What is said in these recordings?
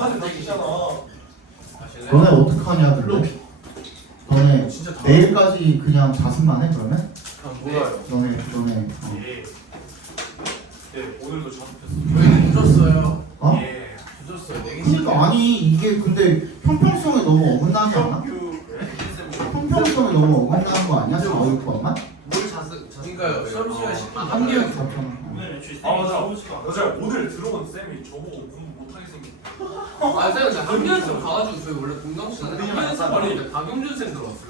그만해 얘기잖아. 너네 어떡하냐 근데? 너네 내일까지 그냥 자습만 해 그러면? 몰라요. 너네 예. 네, 오늘도 작업했어. 저희는 늦었어요. 어? 예. 늦었어요. 4개 그러니까 아니 이게 근데 형평성에 너무 어긋나지 않아? 형평성에 너무 어긋나는 거 아니야? 4, 5, 6번만? 뭘 그러니까요. 수업 시간 10분 한 개월 4천 오늘 애초에 맞아. 오늘 들어온 쌤이 저보고 공부 못하게 생겼어. 아, 쌤, 나 학년쌤 가가지고 저희 원래 동강 시간에 학년쌤 말인데 박용준 쌤 들어왔어요.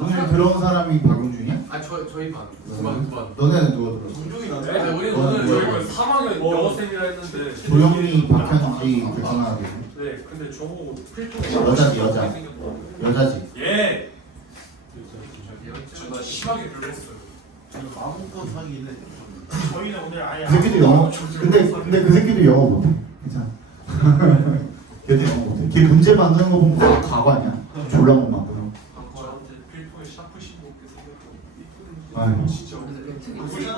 오늘 들어온 사람이 박용준이야? 아, 저희 반. 두 반. 너네는 누가 들어왔어? 동종이 네, 나죠. 우리 뭐야, 오늘 뭐야. 저희가 3학년 영어쌤이라 했는데 조영미, 박현지 그렇게 네, 근데 저보고 필통에 여자지, 여자. 못하게 생겼다고. 여자지. 예. 나 심하게 놀랬어요. 마법권 사기네. 저희는 오늘 아예 그 새끼도 영어 근데 그 새끼도 영어 못해. 괜찮아. 걔도 영어 못해. 걔 문제 만드는 거 보면 다 과거 아니야? 졸라 못 만들어. 저한테 필통에 샤프심 먹게 생겼다고. 아유. 진짜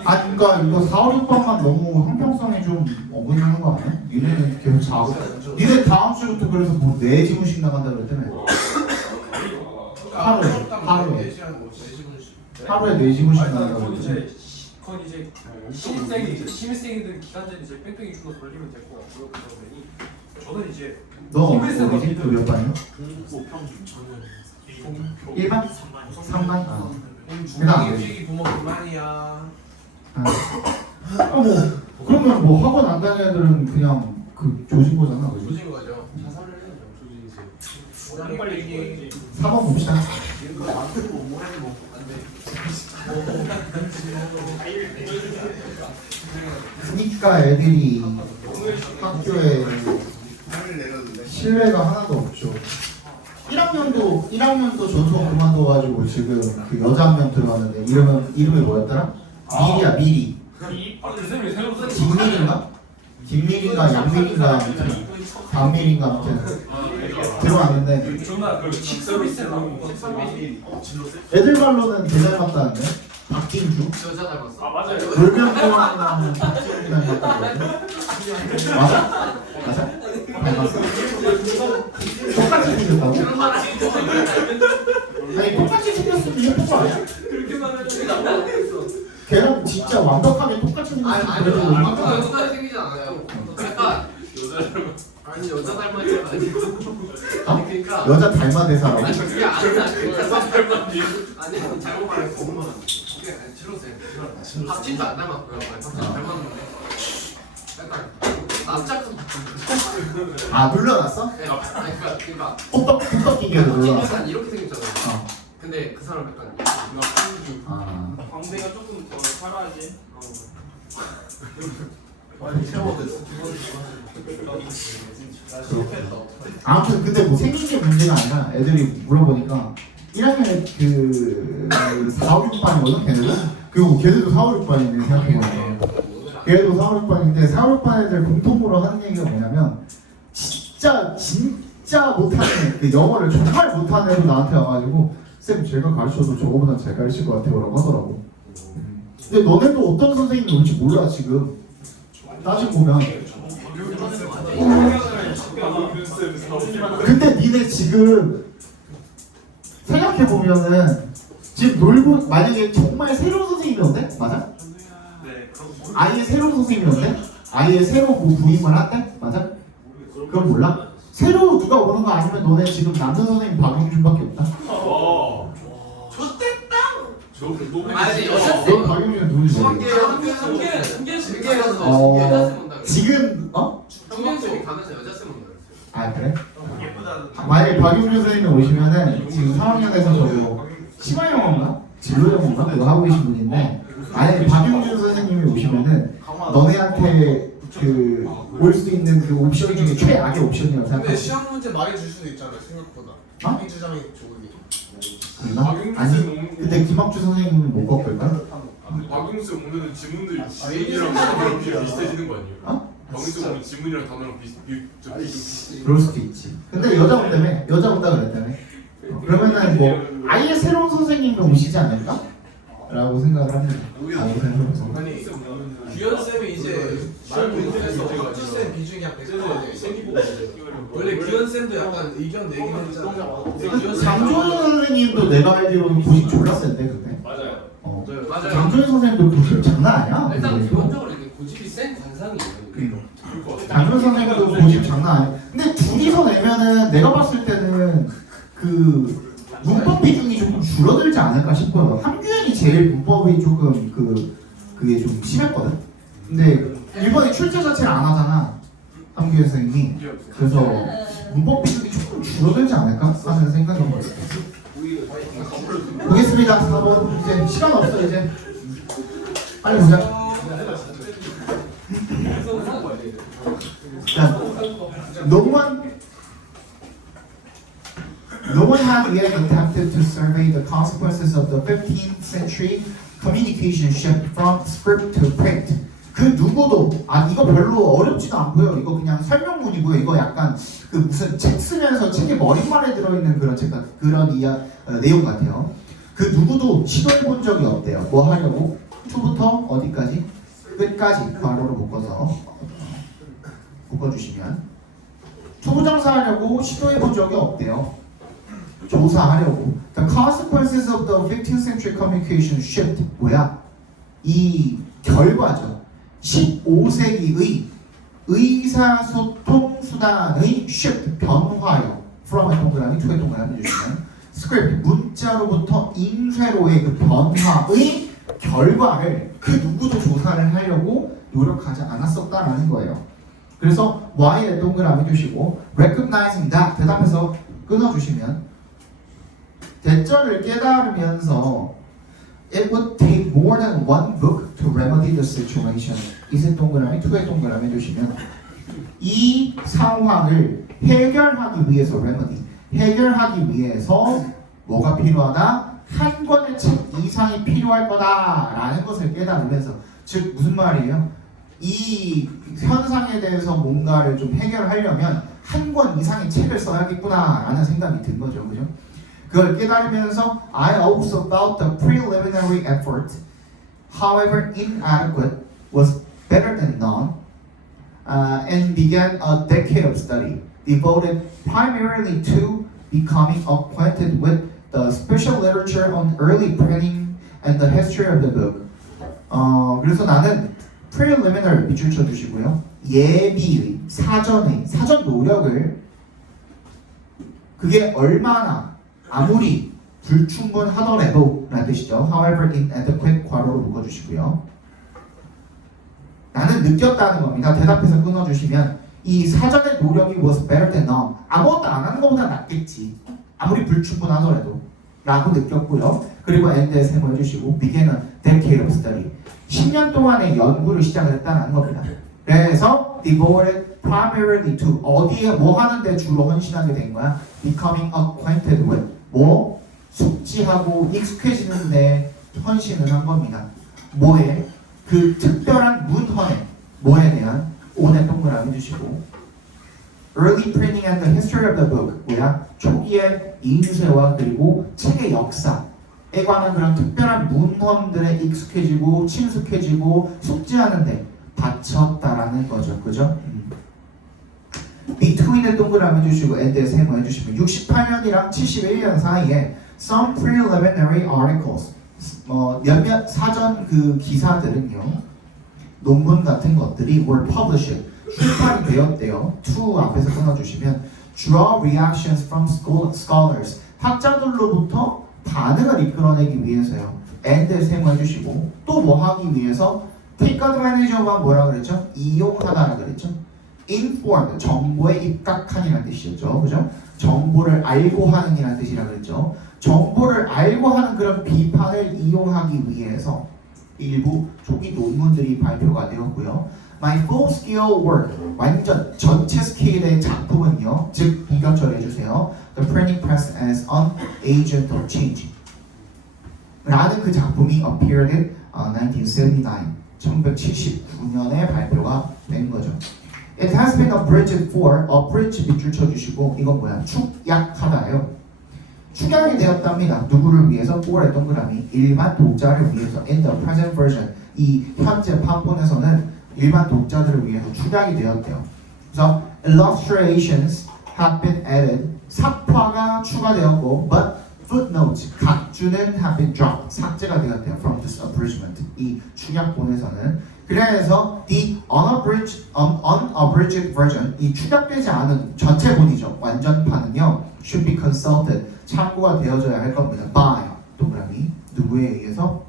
아니 그러니까 이거 4, 5, 6번만 너무 형평성이 좀 어긋나는 거 아니야? 니네는 계속 자고 니네 다음 주부터 그래서 뭐 4지문씩 나간다 그랬다며. 하루에 4지문씩 나간다 그건 그랬다며. 이제 신입생이든 기간제는 이제 뺑뺑이 줄로 돌리면 될 것 같고요. 그 선생님. 저는 이제 너 어디지? 그 몇 반이야? 저는 1반? 3반? 아. 중앙 입식이 부모 그만이야. 뭐 그러면 뭐 학원 안 다니는 애들은 그냥 그 조진 거잖아. 그지? 조진 거죠. 자살을 해요. 조진이세요. 중앙 입식이 3번 봅시다. 그러니까 애들이 학교에 신뢰가 하나도 없죠. 1학년도 전수업 그만둬가지고 지금 그 여자 한 명 들어왔는데 이름이 뭐였더라? 미리야 미리. 그 쌤이 새로 쓴 김미리인가? 김미리인가 양미리인가 아무튼 박미리인가 아무튼 들어왔는데 존나 그 식서비스라고 애들 말로는 개 닮았다는데? 박진주? 여자 닮았어. 아 맞아요. 돌변병이랑 박진주 닮았다거든? 맞아? 맞아? 닮았어? 똑같이 생겼다고? 그런 말 하시고 아니 똑같이 생겼으면 예쁜 거 아니야? 그렇게만 해도 나쁘다 그랬어. 걔랑 진짜 완벽하게 똑같이 생겼으면 아니, 그래도 아까 여자같이 생기지 않아요. 약간 여자 닮았지 아니고. 어? 그러니까 여자 닮아 대사라고? 아니 그게 아니라 여자 닮았지. 아니 잘못 말했어. 그게 아니 질러세요. 박진도 안 닮았고요. 박진도 닮았는데 약간 납작한 박진도. 아 눌러놨어? 네, 그러니까 뚝딱 끼게 눌러놨어? 약간 이렇게 생겼잖아요. 어. 근데 그 사람 약간 아. 광대가 조금 더 살아야지. 아무튼 근데 뭐 생긴 게 문제가 아니라 애들이 물어보니까 1학년에 그 4, 5, 6반이거든 걔네도? 그리고 걔네도 4, 5, 6반인데 생각해보니까 걔네도 4, 5, 6반인데 4, 5, 6반 애들 공통으로 하는 얘기가 뭐냐면 진짜 못하는 그 영어를 정말 못하는 애도 나한테 와가지고 쌤 제가 가르쳐도 저거보다 잘 가르칠 것 같아요 라고 하더라고. 근데 너네도 어떤 선생님이 올지 몰라 지금 따지고 보면. 근데 니네 지금 생각해보면은 지금 놀고 만약에 정말 새로운 선생님이 온대? 맞아? 네. 아예 새로운 선생님이 온대? 아예 새로 뭐 부임을 한대? 맞아? 그건 몰라? 새로 누가 오는 거 아니면 너네 지금 남자 선생님 박용준밖에 없다? 아니 여자 너 박용준 누구지? 지금 어? 중학생이 가면서 여자 쌤 온다 그랬어요. 아 그래? 만약에 박용준 선생님 오시면은 지금 3학년에서 저도 치마 영어인가? 진로 영어인가? 그거 하고 계신 분인데 만약에 박용준 선생님이 오시면은 너네한테 그 올 수 있는 그 옵션 중에 최악의 옵션이라고 근데 생각해. 시험 문제 많이 줄 수도 있잖아요. 생각보다. 어? 주장이 좋으니. 그런가? 아니 근데 김학주 선생님은 못 바꿀까? 박용수 오늘은 지문들이 지문이랑 단어랑 비슷해지는 거 아니에요? 어? 박용수 오늘 지문이랑 단어랑 그럴 수도 있지. 근데 여자 온다며? 여자 온다 그랬다며? 그러면은 뭐 아예 새로운 선생님이 오시지 않을까? 라고 생각을 합니다. 생각해서. 아니 규현 쌤이 이제 시험 공부해서 학주 쌤 비중이 약 100%네. 원래 규현 쌤도 약간 의견 내긴 했잖아. 근데 규현 쌤 장조연 선생님도 내가 알기로는 90 졸라 센데 그때. 맞아요. 맞아요. 장조연 선생님도 90 장난 아니야. 일단 기본적으로 이게 고집이 센 관상이에요. 장조연 선생님도 90 장난 아니야. 근데 둘이서 내면은 내가 봤을 때는 그 문법 비중이 좀 줄어들지 않을까 싶어요. 함규현이 제일 문법이 조금 그게 좀 심했거든. 근데 이번에 출제 자체를 안 하잖아. 함규현 선생님이. 그래서 문법 비중이 조금 줄어들지 않을까 하는 생각이 들어요. 보겠습니다. 4번 이제 시간 없어 이제 빨리 보자. 자, no one had yet attempted to survey the consequences of the 15th century communication shift from script to print. 그 누구도 이거 별로 어렵지도 않고요. 이거 그냥 설명문이고요. 이거 약간 그 무슨 책 쓰면서 책의 머릿말에 들어있는 그런 내용 같아요. 그 누구도 시도해 본 적이 없대요. 뭐 하려고? 초부터 어디까지? 끝까지 괄호로 묶어주시면 초보장사하려고 시도해 본 적이 없대요. 조사하려고. The consequences of the 15th century communication shift 뭐야? 이 결과죠. 15세기의 의사소통 수단의 shift 변화요. from의 동그라미, to의 동그라미 해주시면 script 문자로부터 인쇄로의 그 변화의 결과를 그 누구도 조사를 하려고 노력하지 않았었다라는 거예요. 그래서 Y에 동그라미 주시고 recognizing that 대답해서 끊어주시면 대절을 깨달으면서 it would take more than one book to remedy the situation. 이세 동그라미, 투의 동그라미 해주시면 이 상황을 해결하기 위해서 remedy 해결하기 위해서 뭐가 필요하다? 한 권의 책 이상이 필요할 거다라는 것을 깨달으면서 즉 무슨 말이에요? 이 현상에 대해서 뭔가를 좀 해결하려면 한 권 이상의 책을 써야겠구나라는 생각이 든 거죠, 그죠? 그걸 깨달으면서 I also felt the preliminary effort, however inadequate, was better than none, and began a decade of study devoted primarily to becoming acquainted with the special literature on early printing and the history of the book. 그래서 나는 preliminary 밑줄 쳐주시고요. 예비의, 사전 노력을 그게 얼마나 아무리 불충분하더라도 라는 뜻이죠. However inadequate 괄호로 묶어주시고요. 나는 느꼈다는 겁니다. 대답해서 끊어주시면 이 사전의 노력이 was better than none. 아무것도 안 하는 것보다 낫겠지. 아무리 불충분하더라도 라고 느꼈고요. 그리고 end에 세모해주시고 began a decade of study. 10년 동안의 연구를 시작을 했다는 겁니다. 그래서 devoted primarily to 어디에 뭐 하는데 주로 헌신하게 된 거야? becoming acquainted with 뭐 숙지하고 익숙해지는데 헌신을 한 겁니다. 뭐에? 그 특별한 문헌에 뭐에 대한 on에 동그라미 주시고 early printing and the history of the book 뭐야? 초기의 인쇄와 그리고 책의 역사에 관한 그런 특별한 문헌들에 익숙해지고 친숙해지고 숙지하는데 바쳤다라는 거죠, 그죠? between에 동그라미 주시고 end에 세모해 주시면 68년이랑 71년 사이에 some preliminary articles 몇몇 사전 그 기사들은요 논문 같은 것들이 were published 출판이 되었대요. to 앞에서 끊어주시면 draw reactions from scholars 학자들로부터 반응을 이끌어내기 위해서요. end에 세모해 주시고 또 뭐 하기 위해서 take advantage of가 뭐라 그랬죠? 이용하다라 그랬죠? informed 정보에 입각한이라는 뜻이었죠. 그죠? 정보를 알고 하는이라는 뜻이라 그랬죠. 정보를 알고 하는 그런 비판을 이용하기 위해서 일부 초기 논문들이 발표가 되었고요. My full-scale work, 완전 전체 스케일의 작품은요. 즉, 본격적으로 해주세요. The Printing Press as an Agent of Change 라는 그 작품이 appeared in 1979, 1979년에 발표가 된 거죠. It has been abridged for, abridged 밑줄 쳐주시고 이건 뭐야? 축약하다예요. 축약이 되었답니다. 누구를 위해서? for의 동그라미 일반 독자를 위해서 in the present version 이 현재 판본에서는 일반 독자들을 위해서 축약이 되었대요. 그래서 illustrations have been added 삽화가 추가되었고 but footnotes 각주는 have been dropped 삭제가 되었대요. from this abridgment 이 축약본에서는 그래서 the unabridged version 이 축약되지 않은 전체본이죠. 완전판은요 should be consulted 참고가 되어줘야 할 겁니다. by 동그라미 누구에 의해서?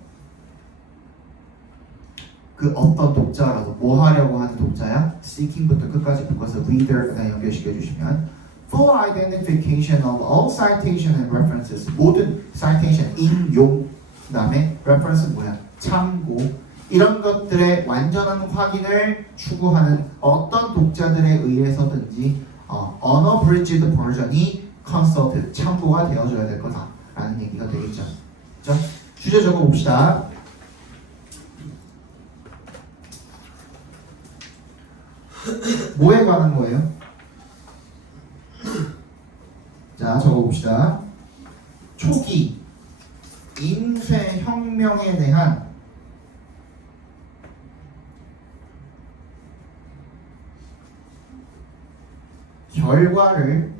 그 어떤 독자라도 뭐 하려고 하는 독자야? seeking부터 끝까지 묶어서 reader에다 연결시켜 주시면 full identification of all citation and references 모든 citation 인용 그 다음에 reference 뭐야? 참고 이런 것들의 완전한 확인을 추구하는 어떤 독자들에 의해서든지 unabridged version이 consulted 참고가 되어줘야 될 거다라는 얘기가 되겠죠. 그렇죠? 주제 적어봅시다. 뭐에 관한 거예요? 자 적어봅시다. 초기 인쇄혁명에 대한 결과를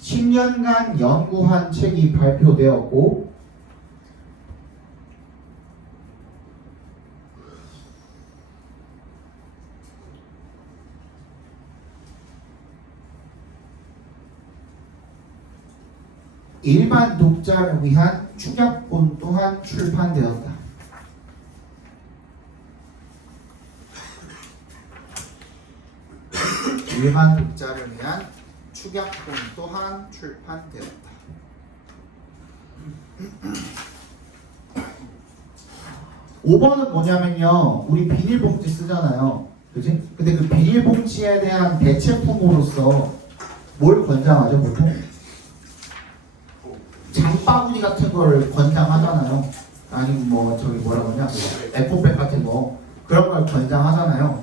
(10년간) 연구한 책이 발표되었고 일반 독자를 위한 축약본 또한 출판되었다. 일반 독자를 위한 축약본 또한 출판되었다. 5번은 뭐냐면요. 우리 비닐봉지 쓰잖아요. 그지? 근데 그 비닐봉지에 대한 대체품으로서 뭘 권장하죠, 보통? 장바구니 같은 걸 권장하잖아요. 아니면 뭐 저기 뭐라고 하냐, 에코백 같은 거 그런 걸 권장하잖아요.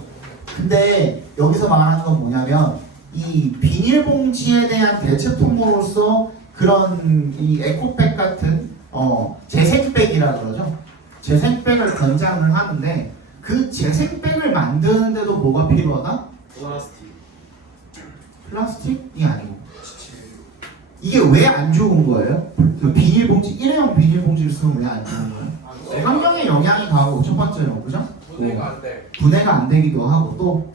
근데 여기서 말하는 건 뭐냐면 이 비닐봉지에 대한 대체품으로서 그런 이 에코백 같은 재생백이라 그러죠. 재생백을 권장을 하는데 그 재생백을 만드는데도 뭐가 필요하다? 플라스틱이 아니고 이게 왜 안 좋은 거예요? 그 비닐봉지 일회용 비닐봉지를 쓰면 왜 안 좋은 거예요? 환경에 영향이 가고 첫 번째로 그죠? 분해가 안 돼. 분해가 안 되기도 하고 또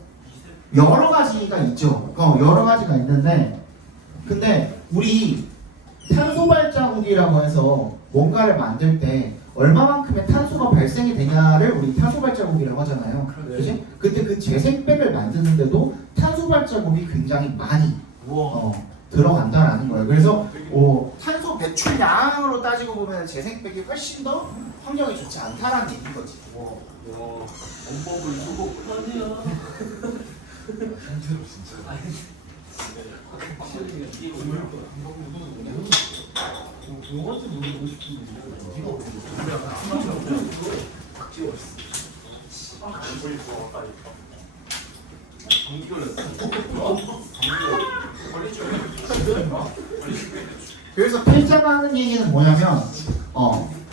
여러 가지가 있죠. 여러 가지가 있는데 근데 우리 탄소 발자국이라고 해서 뭔가를 만들 때 얼마만큼의 탄소가 발생이 되냐를 우리 탄소 발자국이라고 하잖아요. 그렇지? 근데 그 재생백을 만드는데도 탄소 발자국이 굉장히 많이 들어간다라는 거예요. 그래서 탄소 배출량으로 따지고 보면 재생백이 훨씬 더 환경에 좋지 않다라는 얘기인 거지. 원법을 수법 아니야. 진짜 누구한테 물어보고 싶은데 네가 그래서 필자가 하는 얘기는 뭐냐면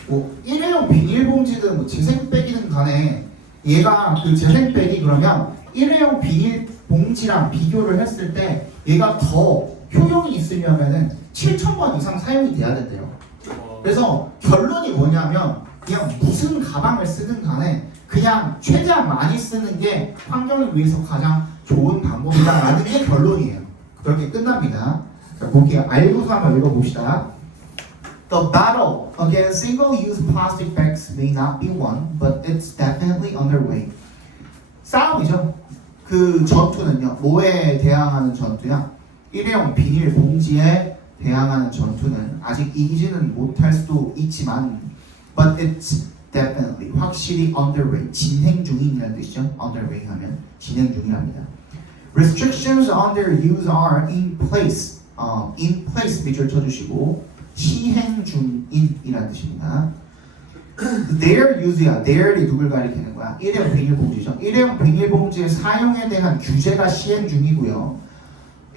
뭐 일회용 비닐봉지든 뭐 재생백이든 간에 얘가 그 재생백이 그러면 일회용 비닐봉지랑 비교를 했을 때 얘가 더 효용이 있으려면은 7,000번 이상 사용이 돼야 된대요. 그래서 결론이 뭐냐면 그냥 무슨 가방을 쓰든 간에 그냥 최대한 많이 쓰는 게 환경을 위해서 가장 좋은 방법이다라는 게 결론이에요. 그렇게 끝납니다. 자, 거기 알고서 한번 읽어봅시다. The battle against single-use plastic bags may not be won, but it's definitely underway. 싸움이죠. 그 전투는요. 뭐에 대항하는 전투야? 일회용 비닐 봉지에 대항하는 전투는 아직 이기지는 못할 수도 있지만 but it's definitely 확실히 underway 진행 중인이라는 뜻이죠. underway 하면 진행 중이랍니다. Restrictions on their use are in place. in place 밑줄 쳐주시고 시행 중인이라는 뜻입니다. their use야. their이 누굴 가리키는 거야? 일회용 비닐봉지죠. 일회용 비닐봉지의 사용에 대한 규제가 시행 중이고요.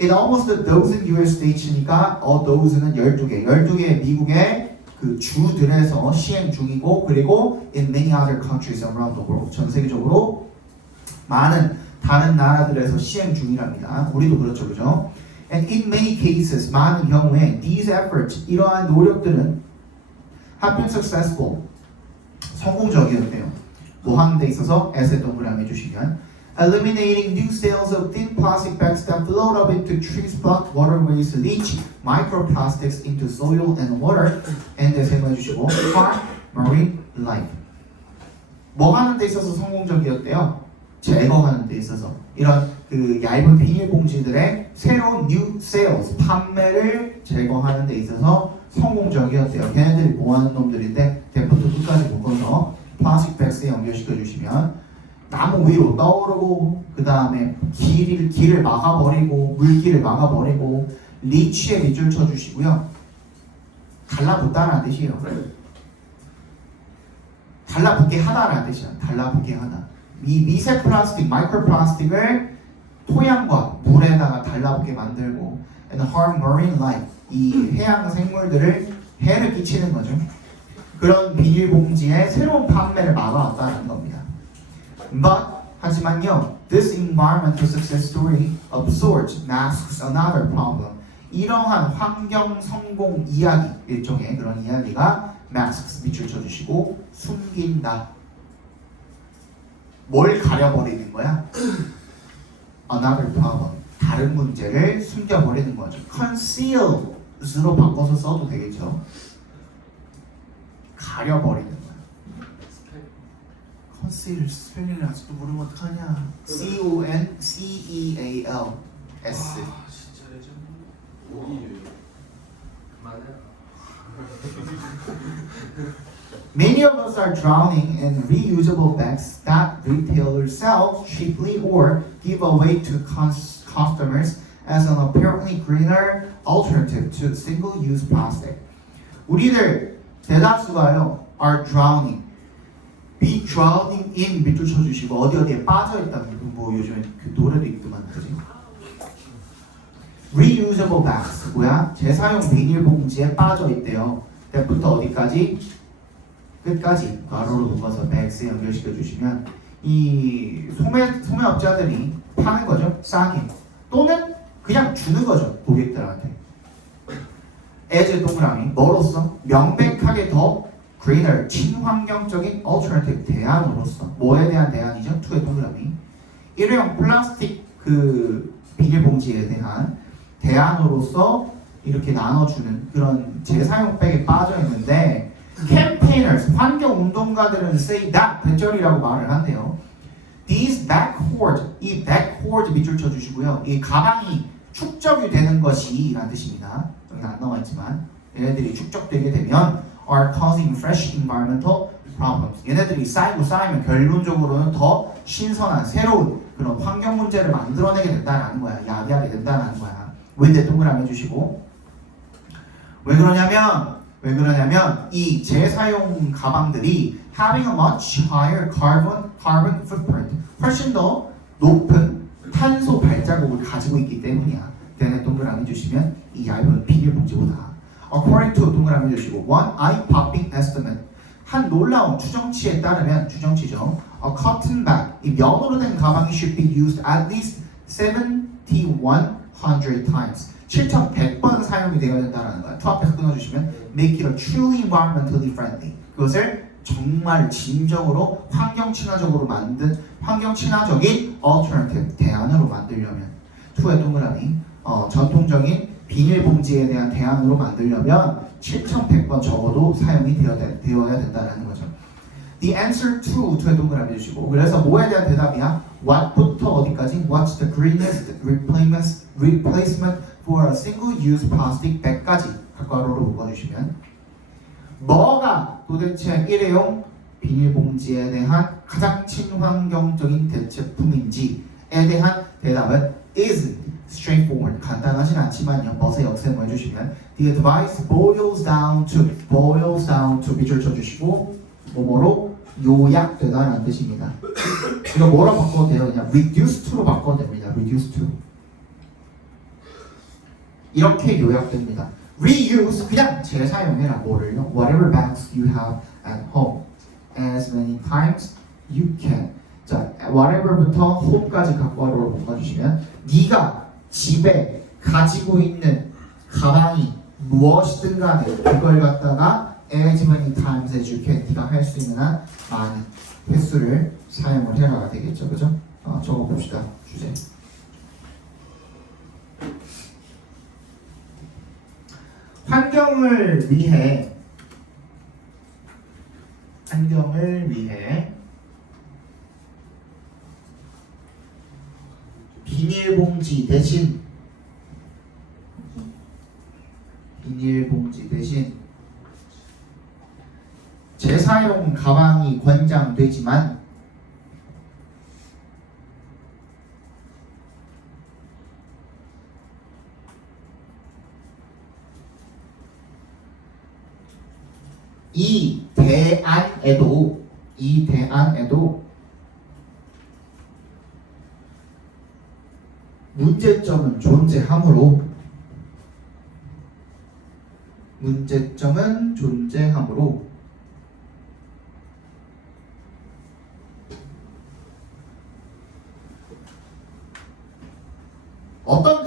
It almost those in US states니까 those는 12개. 12개의 미국의 그 주들에서 시행 중이고 그리고 in many other countries around the world. 전 세계적으로 많은 다른 나라들에서 시행 중이랍니다. 우리도 그렇죠, 그죠? And in many cases, 많은 경우에 these efforts, 이러한 노력들은 have been successful, 성공적이었대요. 뭐 하는 데 있어서 에세 동그라미 해주시면 eliminating new sales of thin plastic bags that float up into trees, block waterways, leach microplastics into soil and water, and 세모해주시고 harm marine life. 뭐 하는 데 있어서 성공적이었대요? 제거하는 데 있어서 이런 그 얇은 비닐봉지들의 새로운 new sales 판매를 제거하는 데 있어서 성공적이었대요. 걔네들이 뭐하는 놈들인데 대부터 끝까지 묶어서 플라스틱 백스에 연결시켜 주시면 나무 위로 떠오르고 그 다음에 길을 막아버리고 물길을 막아버리고 리치에 밑줄 쳐주시고요. 달라붙다라는 뜻이에요. 달라붙게 하다라는 뜻이야. 달라붙게 하다. 이 미세 플라스틱, 마이크로 플라스틱을 토양과 물에다가 달라붙게 만들고 and harm marine life, 이 해양 생물들을 해를 끼치는 거죠. 그런 비닐봉지의 새로운 판매를 막아왔다는 겁니다. But 하지만요, this environmental success story absorbs, masks another problem. 이러한 환경 성공 이야기, 일종의 그런 이야기가 masks 밑줄 쳐주시고 숨긴다. 뭘 가려버리는 거야? Another problem. 다른 문제를 숨겨버리는 거죠. Conceals로 바꿔서 써도 되겠죠. 가려버리는 거야. Conceal 스펠링을 아직도 모르면 어떡하냐? C-O-N-C-E-A-L-S. 진짜 레전드. 그만해요. Many of us are drowning in reusable bags that retailers sell cheaply or give away to customers as an apparently greener alternative to single-use plastic. 우리들 대다수가요 are drowning. be drowning in 밑줄 쳐주시고 어디에 빠져있다는 뭐 요즘에 그 노래도 있더만 그지? reusable bags 뭐야? 재사용 비닐봉지에 빠져있대요. 때부터 어디까지? 끝까지 가로로 묶어서 bags에 연결시켜 주시면 이 소매업자들이 파는 거죠. 싸게 또는 그냥 주는 거죠. 고객들한테. as 동그라미 뭐로써? 명백하게 더 greener 친환경적인 alternative 대안으로서 뭐에 대한 대안이죠? to의 동그라미 일회용 플라스틱 그 비닐봉지에 대한 대안으로서 이렇게 나눠주는 그런 재사용백에 빠져 있는데 campaigners 환경운동가들은 say that 대절이라고 말을 한대요. These backhoard 이 backhoard 밑줄 쳐주시고요. 이 가방이 축적이 되는 것이 라는 뜻입니다. 여기 안 나와 있지만 얘네들이 축적되게 되면 are causing fresh environmental problems. 얘네들이 쌓이면 결론적으로는 더 신선한 새로운 그런 환경 문제를 만들어내게 된다는 거야. 야기하게 된다는 거야. 왜 동그라미 해주시고 왜 그러냐면 이 재사용 가방들이 having a much higher carbon footprint 훨씬 더 높은 탄소 발자국을 가지고 있기 때문이야. 대내 동그라미 주시면 이 얇은 비닐봉지보다 according to 동그라미 주시고 one eye-popping estimate 한 놀라운 추정치에 따르면 추정치죠. A cotton bag 이 면으로 된 가방이 should be used at least 7,100 times 7,100번 사용이 되어야 된다는 거야. 투 앞에서 끊어주시면 make it a truly environmentally friendly 그것을 정말 진정으로 환경 친화적으로 만든 환경 친화적인 alternative 대안으로 만들려면 투의 동그라미 전통적인 비닐봉지에 대한 대안으로 만들려면 7,100번 적어도 사용이 되어야 된다는 거죠. The answer to 투의 동그라미 주시고 그래서 뭐에 대한 대답이야? What부터 어디까지? What's the greenest replacement for a single-use plastic bag까지 각괄호로 묶어주시면 뭐가 도대체 일회용 비닐봉지에 대한 가장 친환경적인 대체품인지에 대한 대답은 is straightforward 간단하진 않지만요. 벗의 역셈을 해주시면 the advice boils down to 밑줄 쳐주시고 뭐뭐로 요약되다라는 뜻입니다. 이거 뭐로 바꿔도 돼요? 그냥 reduce to로 바꿔도 됩니다. reduce to. 이렇게 요약됩니다. reuse 그냥 재사용해라. 뭐를요? Whatever bags you have at home as many times you can. 자, whatever부터 home까지 각과로 바꿔주시면 네가 집에 가지고 있는 가방이 무엇이든 간에 그걸 갖다가 as many times as you can 네가 할 수 있는 한 많은 횟수를 사용을 해라가 되겠죠. 그죠? 적어봅시다. 주제. 환경을 위해 비닐봉지 대신 재사용 가방이 권장되지만 이 대안에도 문제점은 존재하므로 어떤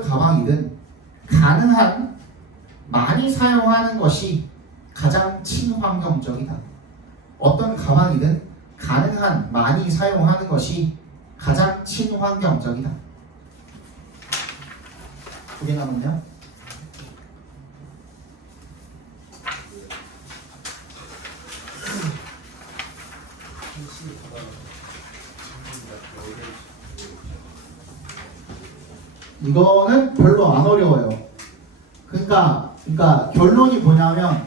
가방이든 가능한 많이 사용하는 것이 가장 친환경적이다. 어떤 가방이든 가능한 많이 사용하는 것이 가장 친환경적이다. 두 개 남았네요. 이거는 별로 안 어려워요. 그러니까 결론이 뭐냐면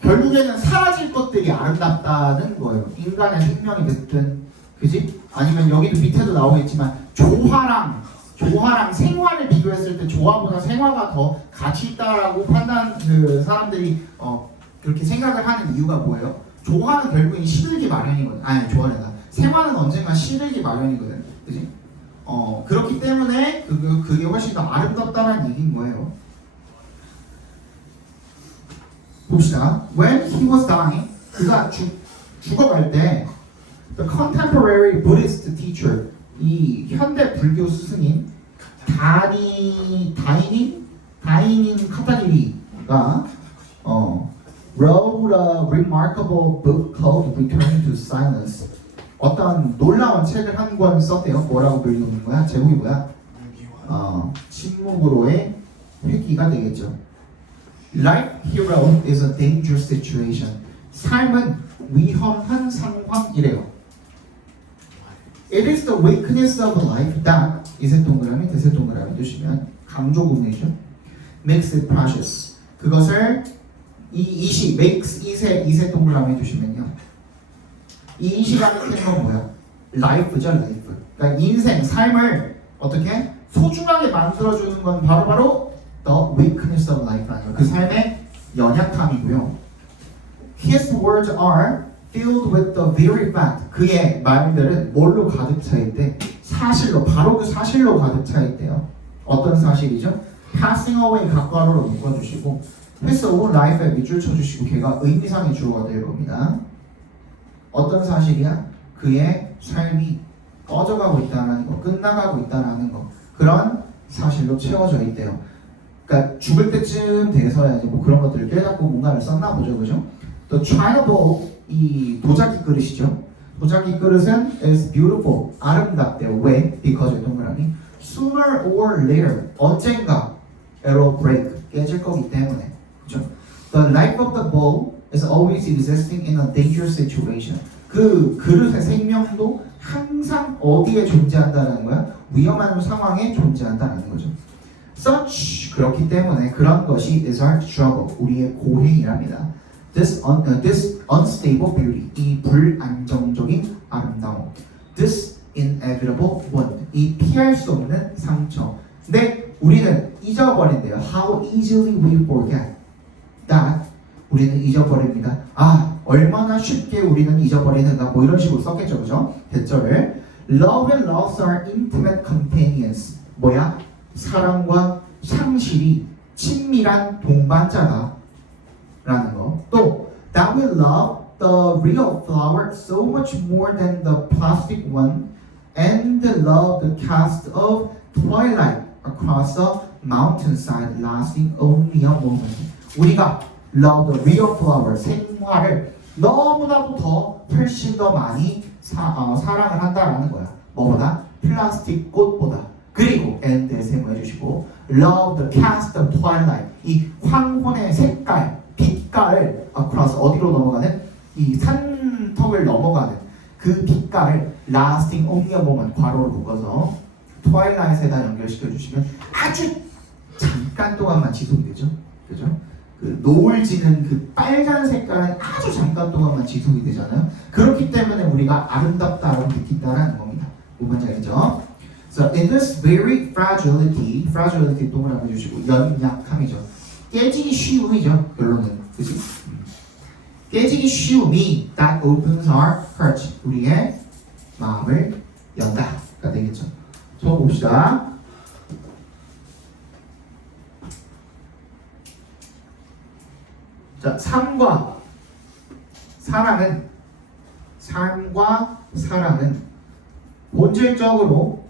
결국에는 사라질 것들이 아름답다는 거예요. 인간의 생명이 됐든, 그지? 아니면 여기도 밑에도 나오겠지만 조화랑 생화를 비교했을 때 조화보다 생화가 더 가치 있다라고 사람들이 그렇게 생각을 하는 이유가 뭐예요? 조화는 결국엔 시들기 마련이거든. 아니 조화래다. 생화는 언젠가 시들기 마련이거든, 그지? 그렇기 때문에 그게 훨씬 더 아름답다는 얘기인 거예요. 봅시다. When he was dying, 그가 죽어갈 때, the contemporary Buddhist teacher, 이 현대 불교 스승인 다인인 카타리가 wrote a remarkable book called Returning to Silence. 어떤 놀라운 책을 한 권 썼대요. 뭐라고 불리는 거야? 제목이 뭐야? 침묵으로의 회귀가 되겠죠. Life, he wrote, is a dangerous situation. 삶은 위험한 상황이래요. It is the weakness of life that 이세 동그라미, 대세 동그라미 두시면 강조구문이죠. Makes it precious. 그것을 makes 이세 동그라미 두시면요. 이 인식하는 건 뭐야? life죠, life. 그러니까 인생, 삶을 어떻게 소중하게 만들어주는 건 바로 the weakness of life 아니에요. 그 삶의 연약함이고요. His words are filled with the very fact. 그의 말들은 뭘로 가득 차 있대? 사실로, 바로 그 사실로 가득 차 있대요. 어떤 사실이죠? passing away 각과로로 묶어주시고 his own life에 밑줄 쳐주시고 걔가 의미상의 주어가 될 겁니다. 어떤 사실이야? 그의 삶이 꺼져가고 있다는 거, 끝나가고 있다는 거, 그런 사실로 채워져 있대요. 그러니까 죽을 때쯤 돼서야 이제 뭐 그런 것들을 깨닫고 뭔가를 썼나 보죠, 그죠? 또 china bowl, 이 도자기 그릇이죠. 도자기 그릇은 is beautiful, 아름답대요. 왜? because 동그라미 sooner or later, 언젠가 it will break, 깨질 거기 때문에, 그죠? The life of the bowl is always existing in a dangerous situation. 그 그릇의 생명도 항상 어디에 존재한다는 거야? 위험한 상황에 존재한다는 거죠. Such, 그렇기 때문에 그런 것이 is our struggle, 우리의 고행이랍니다. This unstable beauty, 이 불안정적인 아름다움. This inevitable wound, 이 피할 수 없는 상처. 근데 우리는 잊어버린대요. How easily we forget that. 우리는 잊어버립니다. 아, 얼마나 쉽게 우리는 잊어버리는가. 뭐 이런 식으로 썼겠죠, 그죠? 대절을. Love and loss are intimate companions. 뭐야? 사랑과 상실이 친밀한 동반자다. 라는 거. 또 that we love the real flower so much more than the plastic one, and love the cast of twilight across a mountainside lasting only a moment. 우리가 love the real flower, 생화를 너무나도 더 훨씬 더 많이 사랑을 한다라는 거야. 뭐보다? 플라스틱 꽃보다. 그리고 and 세모해 주시고 love the cast of twilight, 이 황혼의 색깔, 빛깔을 across, 어디로 넘어가는? 이 산턱을 넘어가는 그 빛깔을 lasting only a moment, 괄호로 묶어서 twilight에다 연결시켜 주시면 아주 잠깐 동안만 지속이 되죠. 그죠? 그 노을 지는 그 빨간 색깔은 아주 잠깐 동안만 지속이 되잖아요. 그렇기 때문에 우리가 아름답다라고 느낀다라는 겁니다. 뭔지 알겠죠? So in this very fragility 동그라미 주시고 연약함이죠. 깨지기 쉬움이죠. 결론은, 그지? 깨지기 쉬움이 that opens our heart, 우리의 마음을 연다가 되겠죠. 저 봅시다. 자, 삶과 사랑은 본질적으로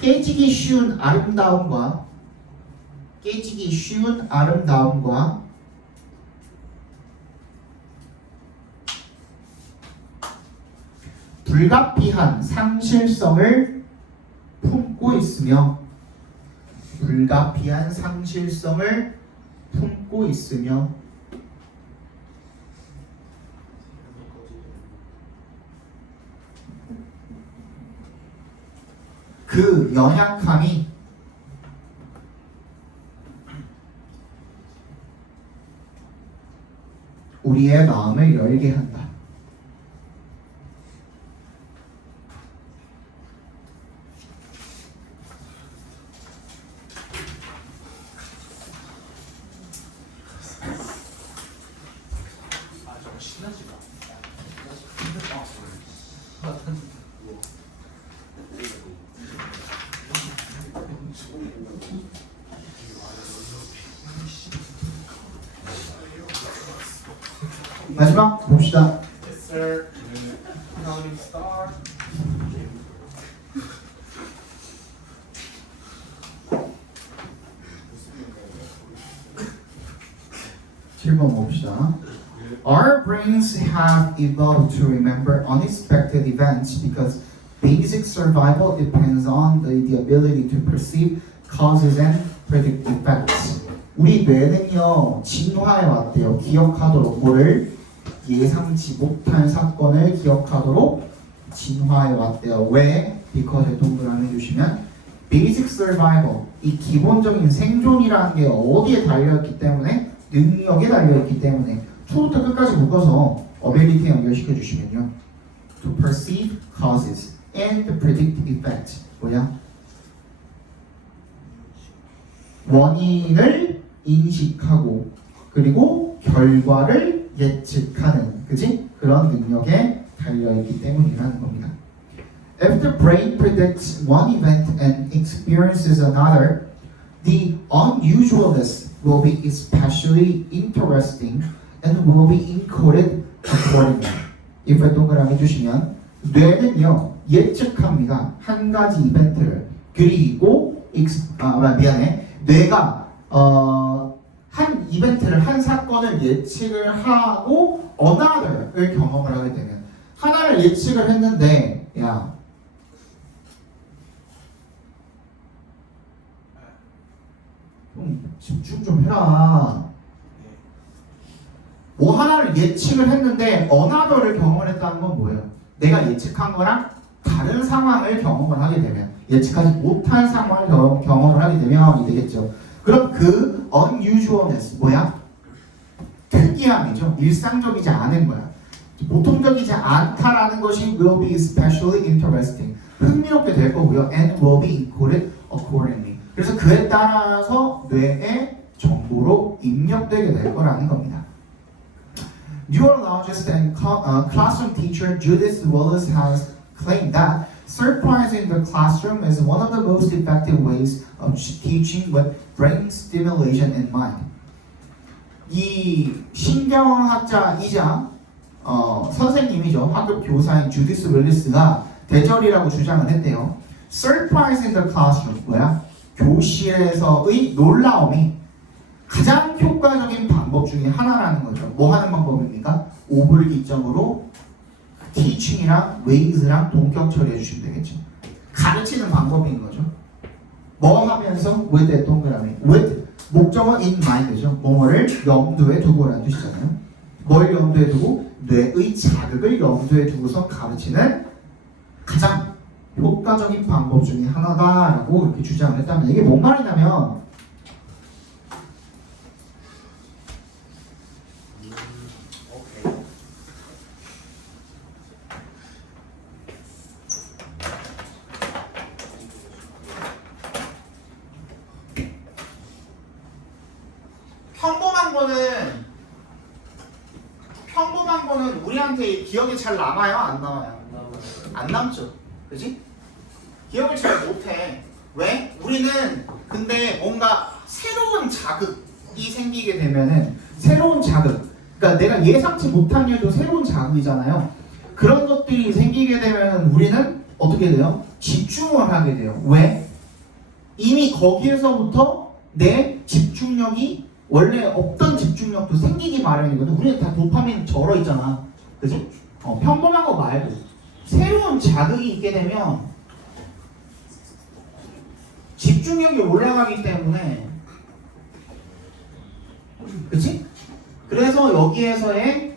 깨지기 쉬운 아름다움과 불가피한 상실성을 품고 있으며 그 연약함이 우리의 마음을 열게 한다. 저거 신나지가. 마지막 봅시다. Yes, sir. Counting star. 7번 봅시다. Our brains have evolved to remember unexpected events because basic survival depends on the ability to perceive causes and predict effects. 우리 뇌는요, 진화해 왔대요. 기억하도록, 뭐를? 예상치 못할 사건을 기억하도록 진화해 왔대요. 왜? because 동그라미 해주시면 basic survival, 이 기본적인 생존이라는 게 어디에 달려있기 때문에? 능력에 달려있기 때문에 초부터 끝까지 묶어서 ability 연결시켜 주시면요, to perceive causes and predict effects, 뭐야? 원인을 인식하고 그리고 결과를 예측하는, 그지? 그런 능력에 달려있기 때문이라는 겁니다. If the brain predicts one event and experiences another, the unusualness will be especially interesting and will be encoded accordingly. if 동그라미 주시면 뇌는요, 예측합니다. 한 가지 이벤트를. 그리고 뇌가 한 이벤트를, 한 사건을 예측을 하고 another을 경험을 하게 되면, 하나를 예측을 했는데, 야, 좀 집중 좀 해라. 뭐 하나를 예측을 했는데 another를 경험을 했다는 건 뭐예요? 내가 예측한 거랑 다른 상황을 경험을 하게 되면, 예측하지 못한 상황을 경험을 하게 되면 되겠죠. 그럼 그 unusualness, 뭐야? 특이함이죠. 일상적이지 않은 거야. 보통적이지 않다라는 것이 will be especially interesting. 흥미롭게 될 거고요. and will be encoded accordingly. 그래서 그에 따라서 뇌의 정보로 입력되게 될 거라는 겁니다. Neurologist and classroom teacher Judith Wallace has claimed that surprising the classroom is one of the most effective ways of teaching with brain stimulation in mind. 이 신경학자이자 선생님이죠. 학급 교사인 주디스 윌리스가 대절이라고 주장을 했대요. Surprising the classroom, 뭐야? 교실에서의 놀라움이 가장 효과적인 방법 중에 하나라는 거죠. 뭐 하는 방법입니까? 오브를 기점으로 teaching이랑 ways랑 동격 처리해 주시면 되겠죠. 가르치는 방법인 거죠. 뭐 하면서 with 동그라미 with 목적은 in mind죠. 뭐를 염두에 두고라는 뜻이잖아요. 뭘 염두에 두고? 뇌의 자극을 염두에 두고서 가르치는 가장 효과적인 방법 중에 하나다라고 이렇게 주장을 했다면 이게 뭔 말이냐면 평범한 거는 우리한테 기억이 잘 남아요? 안 남아요? 안 남죠. 그지? 기억을 잘 못해. 왜? 우리는 근데 뭔가 새로운 자극이 생기게 되면은 새로운 자극, 그러니까 내가 예상치 못한 일도 새로운 자극이잖아요. 그런 것들이 생기게 되면 우리는 어떻게 돼요? 집중을 하게 돼요. 왜? 이미 거기에서부터 내 집중력이 원래 없던 집중력도 생기기 마련이거든. 우리는 다 도파민 절어 있잖아. 그지? 평범한 거 말고 새로운 자극이 있게 되면 집중력이 올라가기 때문에 그치? 그래서 여기에서의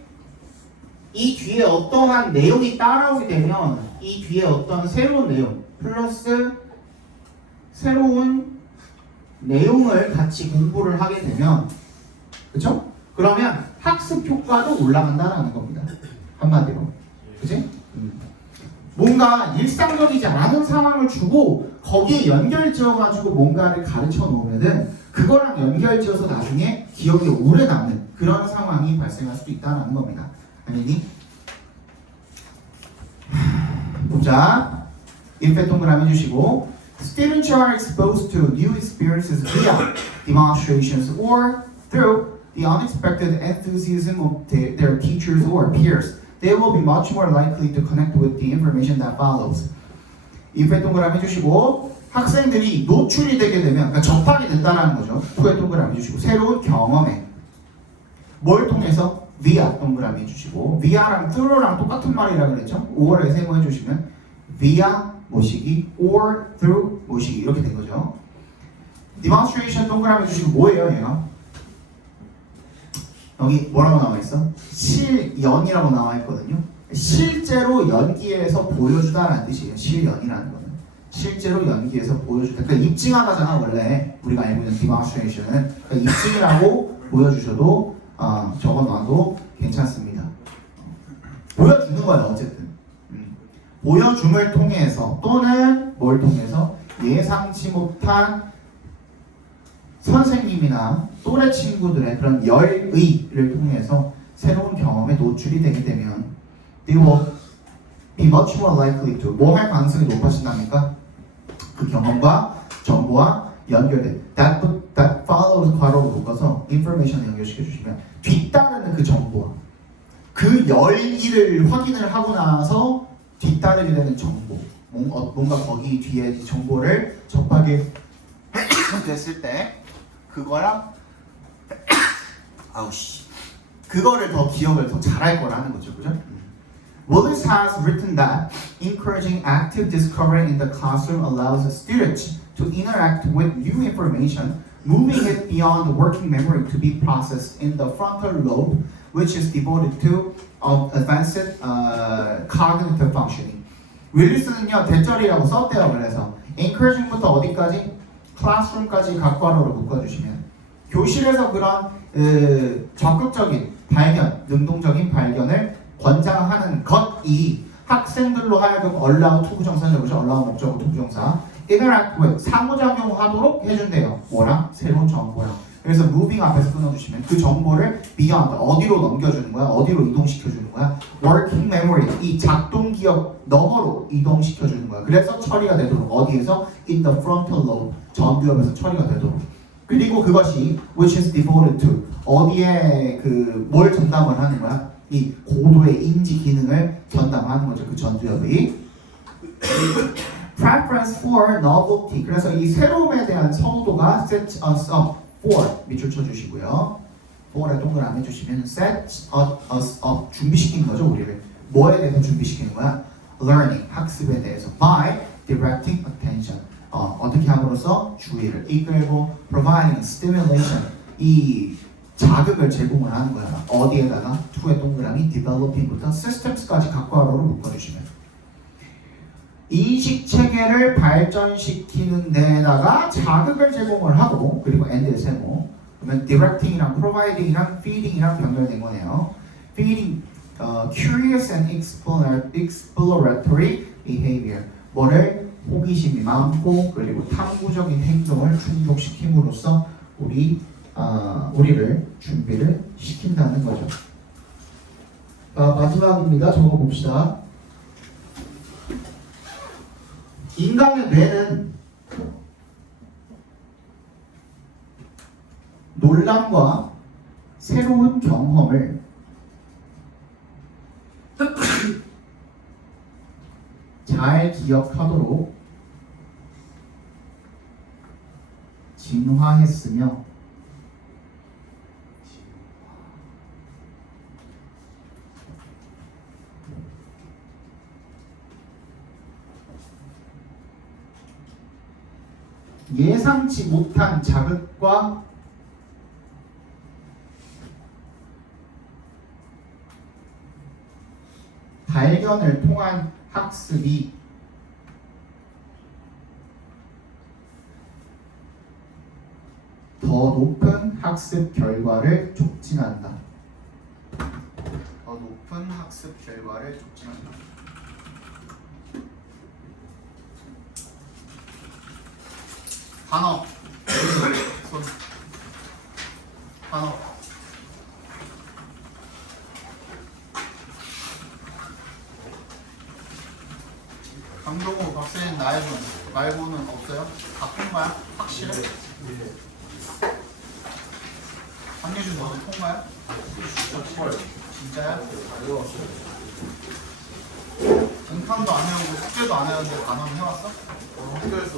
이 뒤에 어떠한 내용이 따라오게 되면 이 뒤에 어떤 새로운 내용 플러스 새로운 내용을 같이 공부를 하게 되면 그쵸? 그러면 학습 효과도 올라간다는 겁니다. 한마디로 그치? 뭔가 일상적이지 않은 상황을 주고 거기에 연결지어가지고 뭔가를 가르쳐 놓으면은 그거랑 연결지어서 나중에 기억에 오래 남는 그런 상황이 발생할 수도 있다는 겁니다. 아니니? 보자. 1회 동그라미 해주시고 Students are exposed to new experiences via demonstrations or through the unexpected enthusiasm of their teachers or peers. They will be much more likely to connect with the information that follows. 2회 동그라미 해주시고 학생들이 노출이 되게 되면 그러니까 접하게 된다는 거죠. 2회 동그라미 해주시고 새로운 경험에 뭘 통해서? via 동그라미 해주시고 via랑 through랑 똑같은 말이라 그랬죠. 5월에 세모 해주시면 via 모시기 or through 모시기 이렇게 된 거죠. demonstration 동그라미 해주시고 뭐예요 얘가? 여기 뭐라고 나와 있어? 실연이라고 나와 있거든요. 실제로 연기에서 보여주다라는 뜻이에요. 실연이라는 거는 실제로 연기에서 보여주다. 그러니까 입증하다잖아 원래 우리가 알고 있는 demonstration은. 그러니까 입증이라고 보여주셔도 적어놔도 괜찮습니다. 보여주는 거예요 어쨌든. 보여줌을 통해서 또는 뭘 통해서 예상치 못한 선생님이나 또래 친구들의 그런 열의를 통해서 새로운 경험에 노출이 되게 되면 they will be much more likely to 뭐 할 가능성이 높아진답니까? 그 경험과 정보와 연결돼 that follows 괄호로 묶어서 information을 연결시켜 주시면 뒤따르는 그 정보와 그 열의를 확인을 하고 나서 뒤따르게 되는 정보 뭔가 거기 뒤에 정보를 접하게 됐을 때 그거랑 그거를 더 기억을 더 잘할 거라는 거죠, 그죠? Wallace has written that encouraging active discovery in the classroom allows students to interact with new information, moving it beyond the working memory to be processed in the frontal lobe, which is devoted to advanced cognitive functioning. 윌리스는요 대절이라고 썼대요. 그래서 encouraging부터 어디까지? classroom까지 각괄호로 묶어주시면 교실에서 그런 적극적인 발견, 능동적인 발견을 권장하는 것이 학생들로 하여금 allow 투부정사죠. 그죠? allow 목적어 투부정사. interact with 상호작용하도록 해준대요. 뭐랑? 새로운 정보랑. 그래서 moving 앞에서 끊어주시면 그 정보를 beyond 어디로 넘겨주는 거야? 어디로 이동시켜주는 거야? working memory 이 작동 기억 너머로 이동시켜주는 거야. 그래서 처리가 되도록 어디에서? in the frontal lobe 전두엽에서 처리가 되도록. 그리고 그것이 which is devoted to 어디에 그 뭘 전담을 하는 거야? 이 고도의 인지 기능을 전담하는 거죠. 그 전두엽이. preference for novelty 그래서 이 새로움에 대한 선호도가 set us up for 밑줄 쳐주시고요. for에 동그라미 해주시면 set us up 준비시키는 거죠. 우리를 뭐에 대해서 준비시키는 거야? learning 학습에 대해서 by directing attention 어떻게 함으로써 주의를 이끌고 providing stimulation 이 자극을 제공을 하는 거야. 어디에다가 to의 동그라미 developing부터 systems까지 각과로로 묶어주시면 인식 체계를 발전시키는 데다가 자극을 제공을 하고 그리고 and의 세모 그러면 directing이랑 providing이랑 feeding이랑 연결된 거네요. feeding curious and exploratory behavior 뭐를 호기심이 많고 그리고 탐구적인 행동을 충족시킴으로써 우리를 준비를 시킨다는 거죠. 마지막입니다. 적어봅시다. 인간의 뇌는 논란과 새로운 경험을 잘 기억하도록 진화했으며 예상치 못한 자극과 발견을 통한 학습이 더 높은 학습 결과를 촉진한다. 더 높은 학습 결과를 촉진한다. 단어 손 단어 강동호 박사님 나의 분 말고는 없어요? 다 통과야? 확실해? 한예준 너도 통과야? 진짜야? 공판도 안 해오고 숙제도 안 해오는데 단어는 해왔어? 학교에서